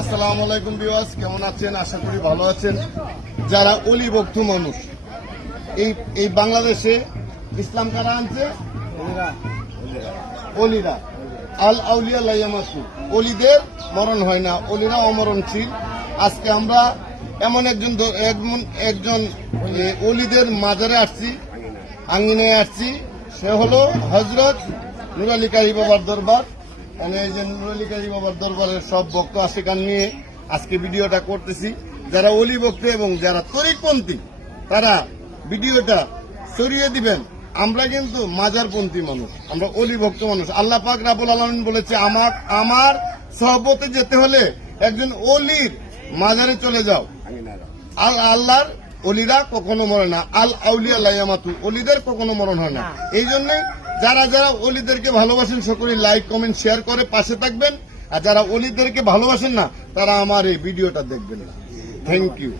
আসসালামু আলাইকুম ভিউয়ার্স, কেমন আছেন? আশা করি ভালো আছেন। যারা অলি ভক্ত মানুষ, এই বাংলাদেশে ইসলাম কারা আনছে? অলিরা। আল আউলিয়া লাইয়ামাতু, অলিদের মরণ হয় না, অলিরা অমরণশীল। আজকে আমরা এমন একজন অলিদের মাজারে আসছি, আঙ্গিনায় আসছি। সে হলো হযরত নূর আলী কারি বাবার দরবার। এই যে নূর আলী কারি বাবার দরবারের সব ভক্ত আশিকান নিয়ে আজকে ভিডিওটা করতেছি। যারা অলি ভক্ত এবং যারা তরিকপন্থী তারা ভিডিওটা ছড়িয়ে দিবেন। আমরা কিন্তু মাজারপন্থী মানুষ, আমরা অলি ভক্ত মানুষ। আল্লাহ পাক রাব্বুল আলামিন বলেছে, আমার সহবতে যেতে হলে একজন অলির মাজারে চলে যাও। আল্লাহর অলিরা কখনো মরে না, আল আউলিয়া লাইয়ামাতু, অলিদের কখনো মরণ হয় না। এই জন্যই যারা অলিদেরকে ভালোবাসেন সকলে লাইক কমেন্ট শেয়ার করে পাশে থাকবেন, আর যারা অলিদেরকে ভালোবাসেন না তারা আমার এই ভিডিওটা দেখবেন না। Thank you.